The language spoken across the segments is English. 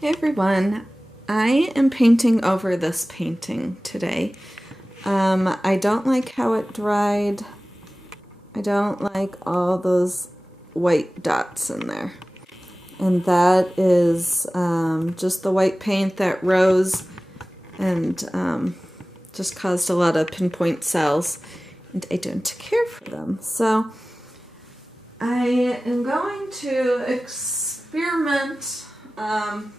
Hey everyone, I am painting over this painting today. I don't like how it dried. I don't like all those white dots in there. And that is just the white paint that rose and just caused a lot of pinpoint cells, and I don't care for them. So I am going to experiment. I'm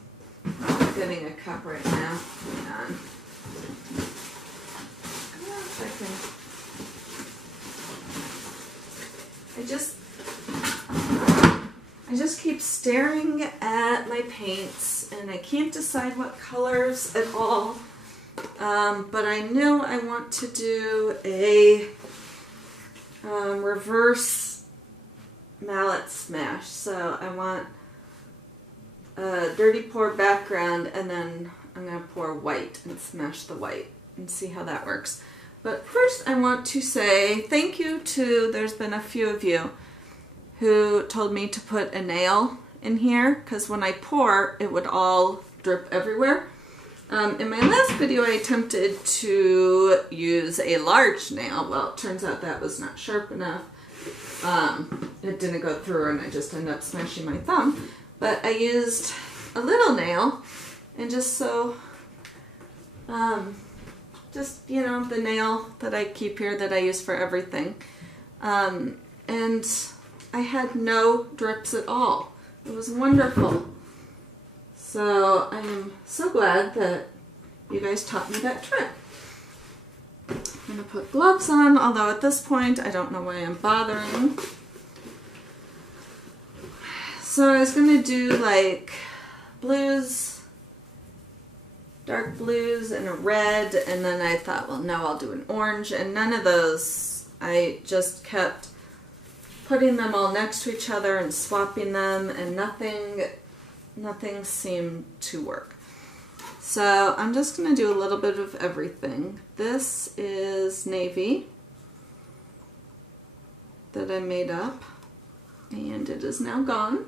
getting a cup right now. Hang on. I don't know if I just keep staring at my paints and I can't decide what colors at all. But I know I want to do a reverse mallet smash. So I want a dirty pour background, and then I'm going to pour white and smash the white and see how that works. But first I want to say thank you to, there's been a few of you who told me to put a nail in here, because when I pour it would all drip everywhere. In my last video I attempted to use a large nail. Well, it turns out that was not sharp enough. It didn't go through and I just ended up smashing my thumb. But I used a little nail, and just so, just, you know, the nail that I keep here that I use for everything. And I had no drips at all. It was wonderful. So I am so glad that you guys taught me that trick. I'm going to put gloves on, although at this point I don't know why I'm bothering. So I was going to do like blues, dark blues and a red, and then I thought, well, no, I'll do an orange, and none of those. I just kept putting them all next to each other and swapping them, and nothing seemed to work. So I'm just going to do a little bit of everything. This is navy that I made up, and it is now gone.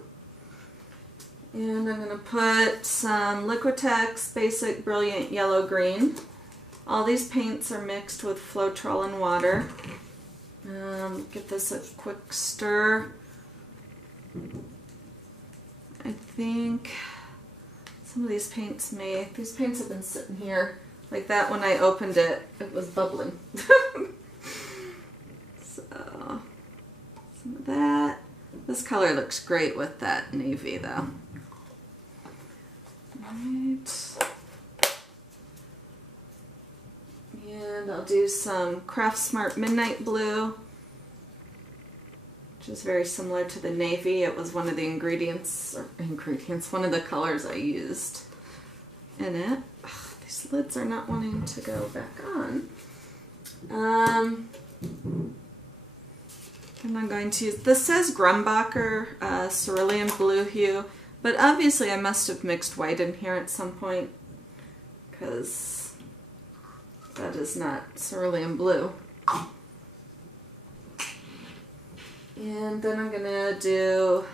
And I'm going to put some Liquitex Basic Brilliant Yellow Green. All these paints are mixed with Floetrol and water. Give this a quick stir. I think some of these paints have been sitting here. Like that, when I opened it, it was bubbling. So, some of that. This color looks great with that navy though. Right. And I'll do some Craft Smart Midnight Blue, which is very similar to the navy. It was one of the one of the colors I used in it. Ugh, these lids are not wanting to go back on. And I'm going to use, this says Grumbacher Cerulean Blue Hue, but obviously I must have mixed white in here at some point, because that is not cerulean blue. And then I'm going to do,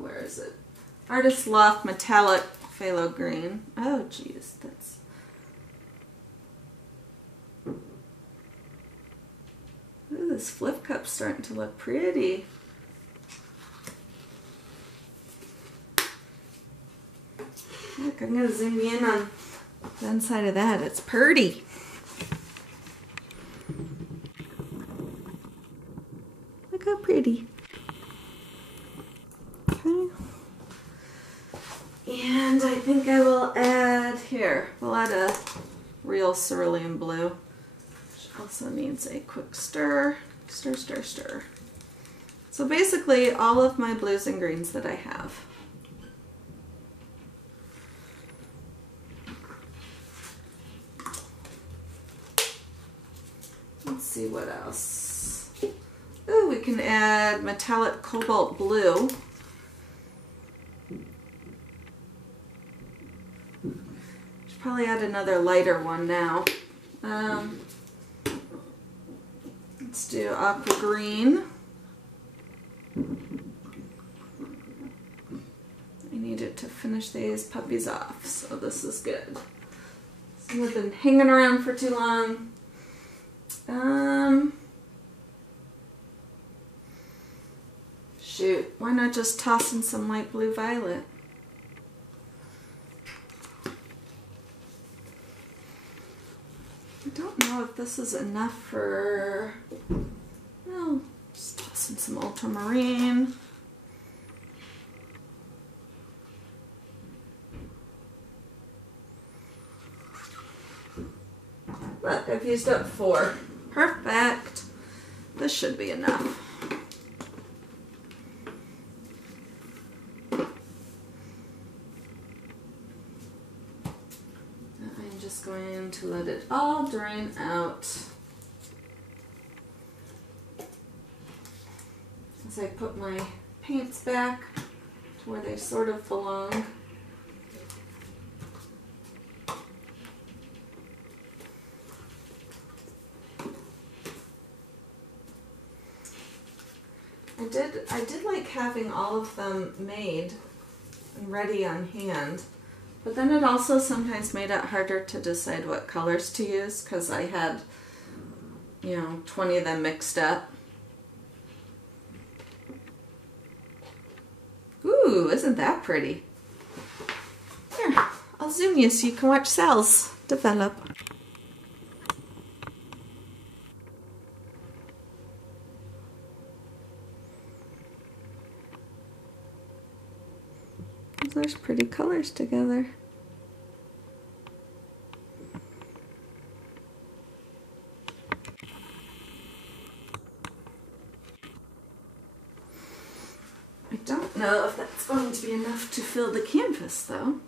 where is it? Artist Loft Metallic Phthalo Green. Oh geez, that's... Ooh, this flip cup's starting to look pretty. Look, I'm going to zoom in on the inside of that. It's pretty. Look how pretty. Okay. And I think I will add, we'll add a real cerulean blue, which also needs a quick stir. Stir, stir, stir. So basically all of my blues and greens that I have. Let's see what else. Oh, we can add metallic cobalt blue. Should probably add another lighter one now. Let's do aqua green. I need it excited to finish these puppies off, so this is good. Some have been hanging around for too long. Shoot, why not just toss in some light blue violet? I don't know if this is enough for, well, just toss in some ultramarine. Look, I've used up 4. Perfect. This should be enough. I'm just going to let it all drain out as I put my paints back to where they sort of belong. I did like having all of them made and ready on hand, but then it also sometimes made it harder to decide what colors to use because I had, 20 of them mixed up. Ooh, isn't that pretty? Here, I'll zoom you so you can watch cells develop. There's pretty colors together. I don't know if that's going to be enough to fill the canvas though.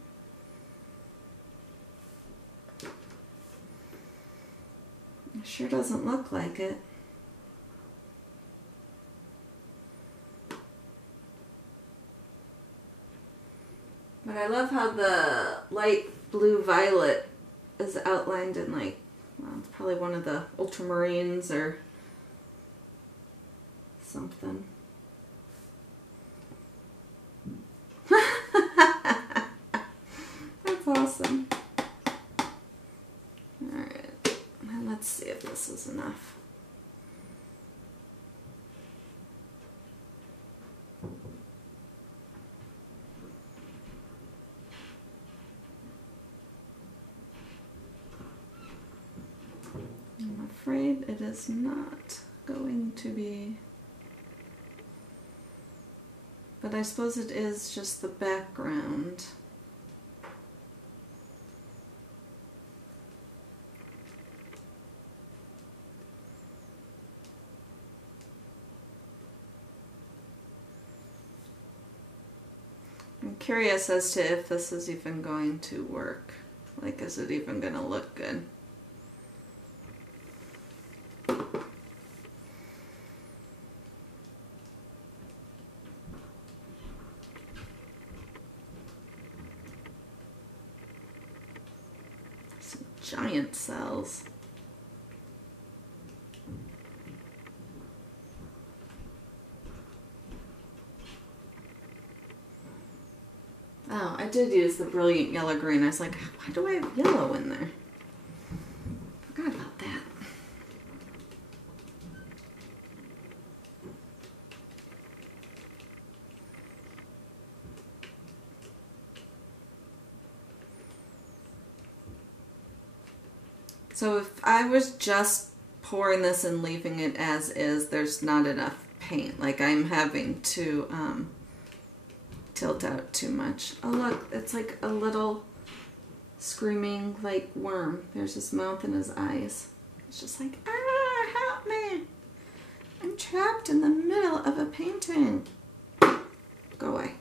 It sure doesn't look like it. But I love how the light blue violet is outlined in well, it's probably one of the ultramarines or something. That's awesome. Alright, now let's see if this is enough. I'm afraid it is not going to be, but I suppose it is just the background. I'm curious as to if this is even going to work. Like, is it even going to look good? Some giant cells. Oh, I did use the brilliant yellow green. I was like, why do I have yellow in there? Forgot about that. So if I was just pouring this and leaving it as is, there's not enough paint. Like, I'm having to tilt out too much. Oh look, it's like a little screaming like worm. There's his mouth and his eyes. It's just like, ah, help me. I'm trapped in the middle of a painting. Go away.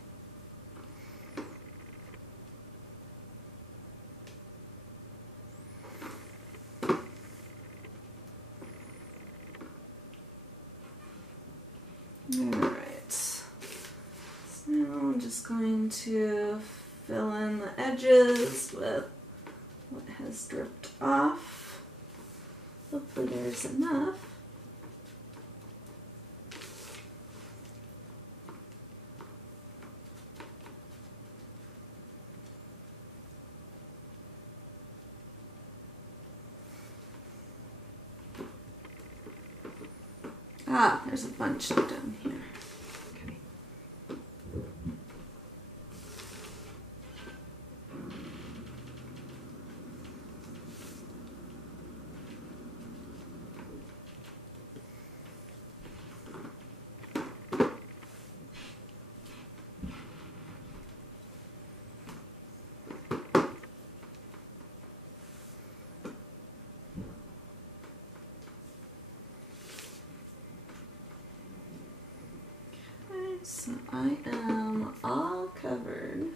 I'm just going to fill in the edges with what has dripped off. Hopefully there's enough. Ah, there's a bunch down here. Okay. So I am all covered.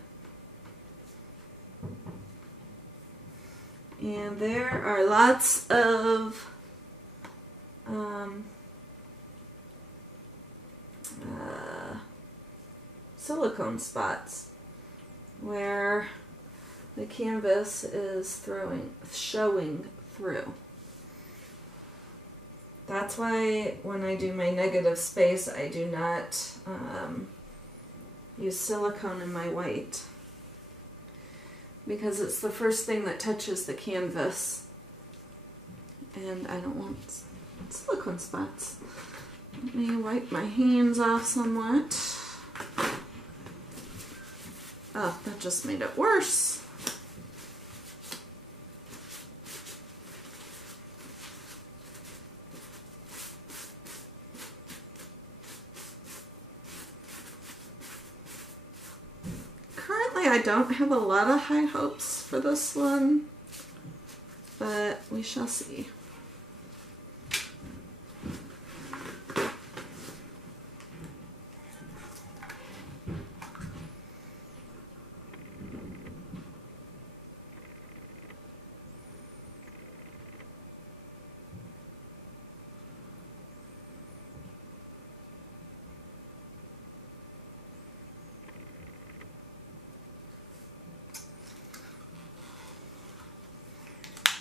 And there are lots of silicone spots where the canvas is showing through. That's why when I do my negative space, I do not use silicone in my white, because it's the first thing that touches the canvas, and I don't want silicone spots. Let me wipe my hands off somewhat. Oh, that just made it worse. I don't have a lot of high hopes for this one, but we shall see.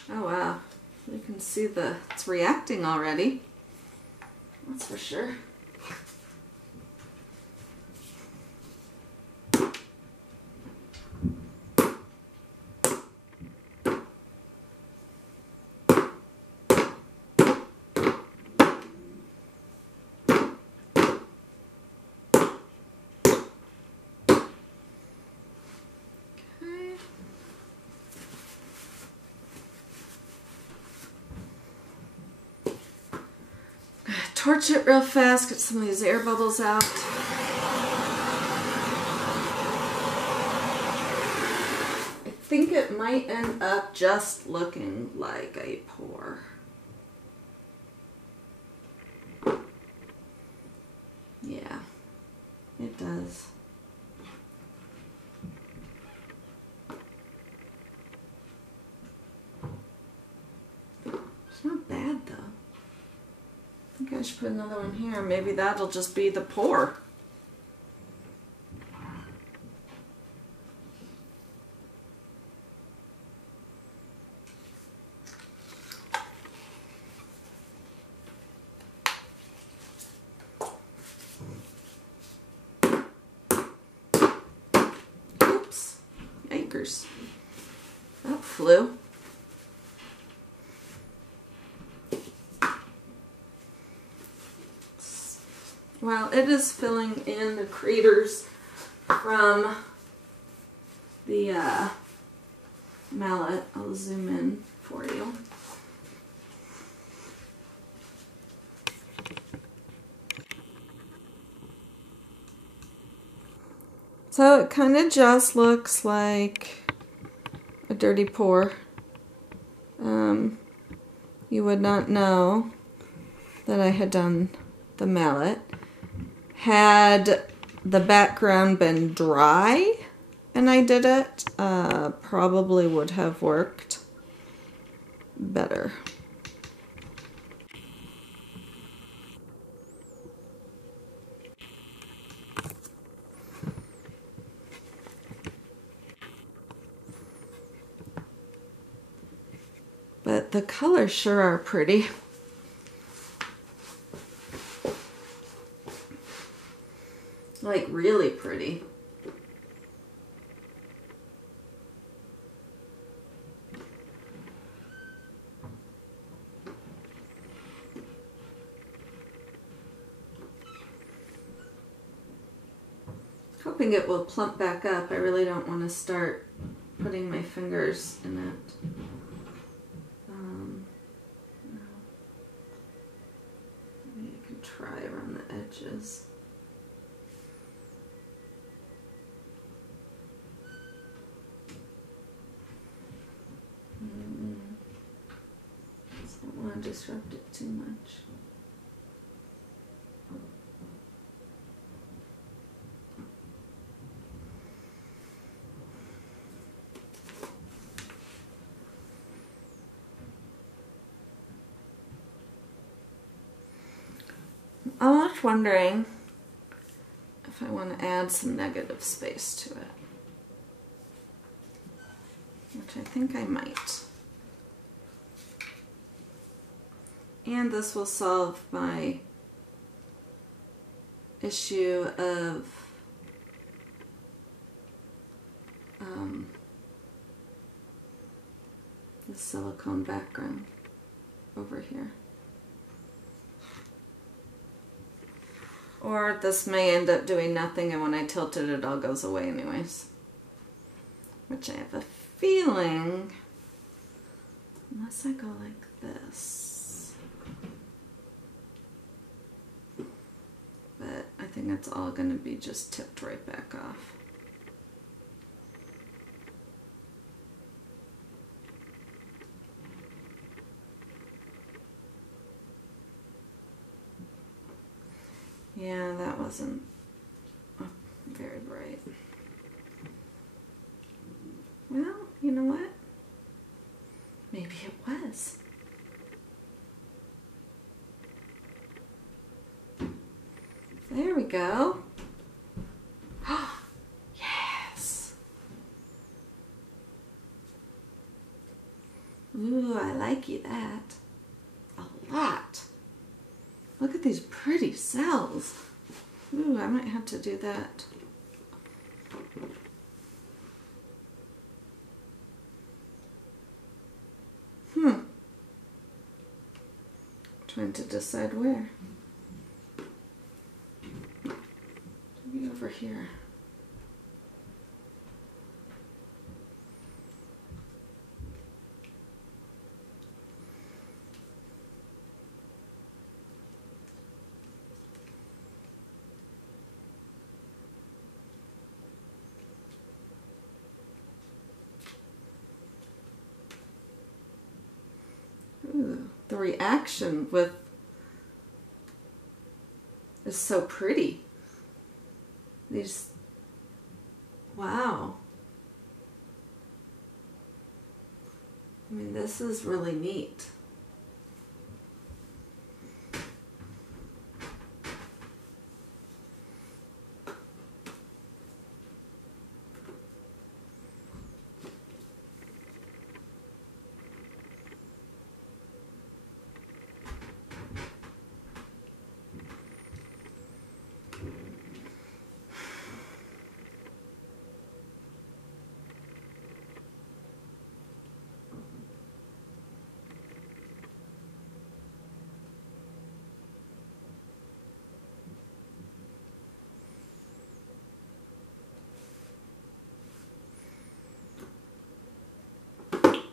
Oh wow, you can see it's reacting already. That's for sure. Torch it real fast, get some of these air bubbles out. I think it might end up just looking like a pour. Yeah, it does. It's not bad though. I think I should put another one here. Maybe that'll just be the pour. Oops. Yikers. That flew. Well, it is filling in the craters from the mallet. I'll zoom in for you. So it kind of just looks like a dirty pour. You would not know that I had done the mallet. Had the background been dry and I did it, probably would have worked better. But the colors sure are pretty. Like really pretty. hoping it will plump back up. I really don't want to start putting my fingers in it. No. Maybe I can try around the edges. Just don't want to disrupt it too much. I was wondering if I want to add some negative space to it, which I think I might. And this will solve my issue of the silicone background over here. Or this may end up doing nothing, and when I tilt it, it all goes away anyways. Which I have a feeling, unless I go like this. But I think it's all going to be just tipped right back off. Yeah, that wasn't very bright. Well, you know what? Maybe it was. There we go. Yes. Ooh, I like you that. A lot. Look at these pretty cells. Ooh, I might have to do that. Trying to decide where. Maybe over here. Ooh, the reaction with is so pretty. These, wow. I mean, this is really neat.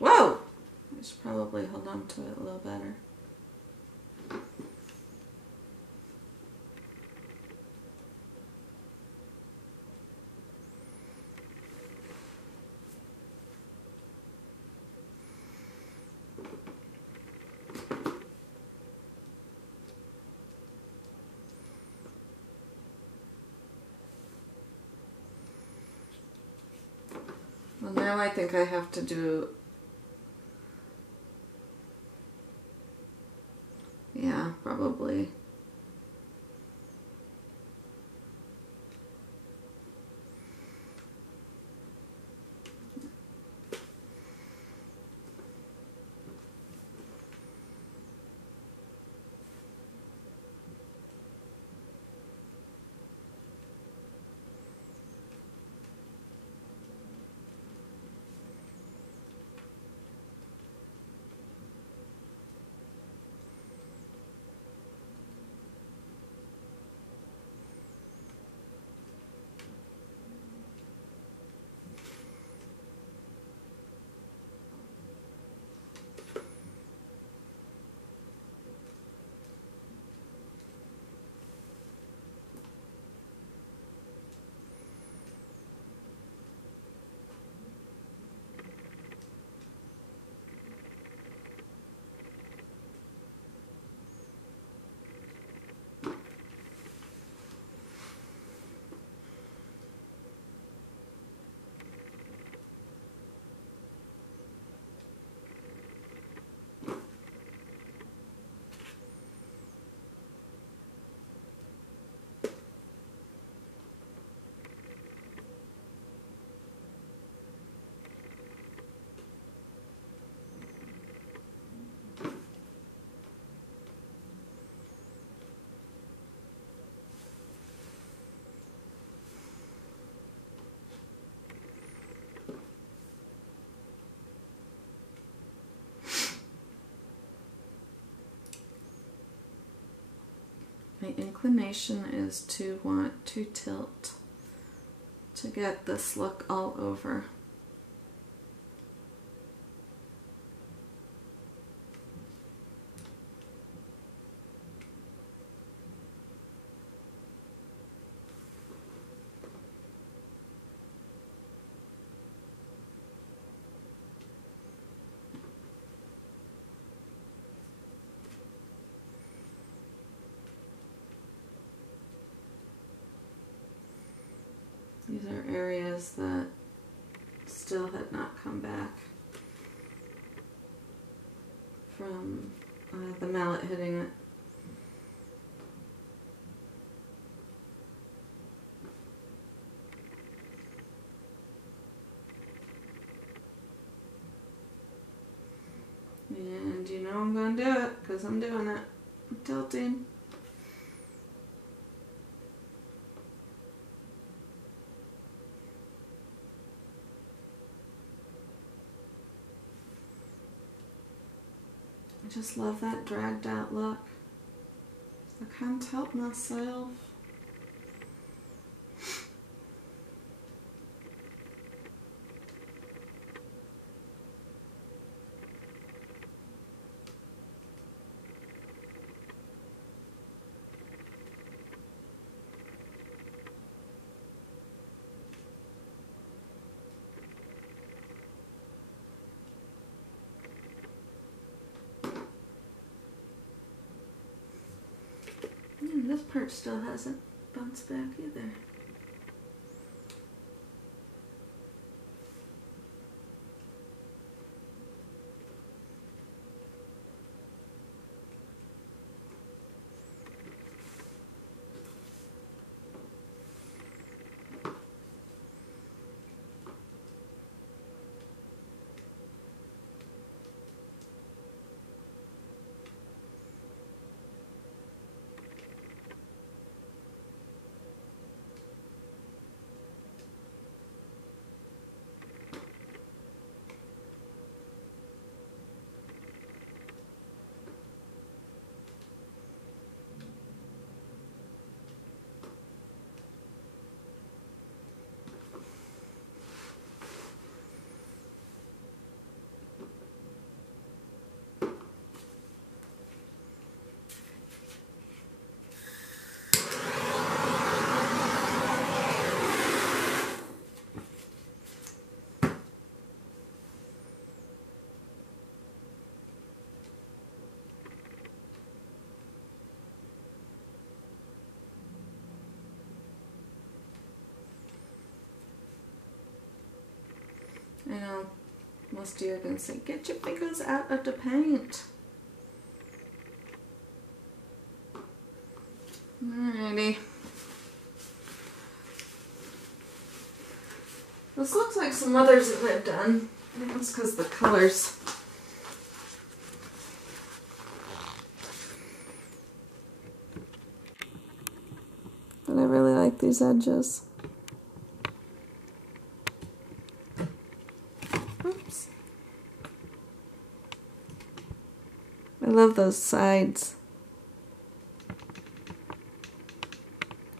Whoa! I should probably hold on to it a little better. Well, now I think I have to do, yeah, probably. My inclination is to want to tilt to get this look all over. These are areas that still had not come back from the mallet hitting it. And you know I'm going to do it because I'm doing it. I'm tilting. I just love that dragged out look. I can't help myself. This part still hasn't bounced back either. I know most of you are going to say, get your fingers out of the paint. Alrighty. This looks like some others that I've done. I think it's because the colors. But I really like these edges. Oops. I love those sides.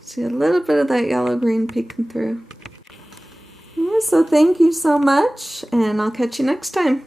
See a little bit of that yellow-green peeking through. Yeah, so thank you so much, and I'll catch you next time.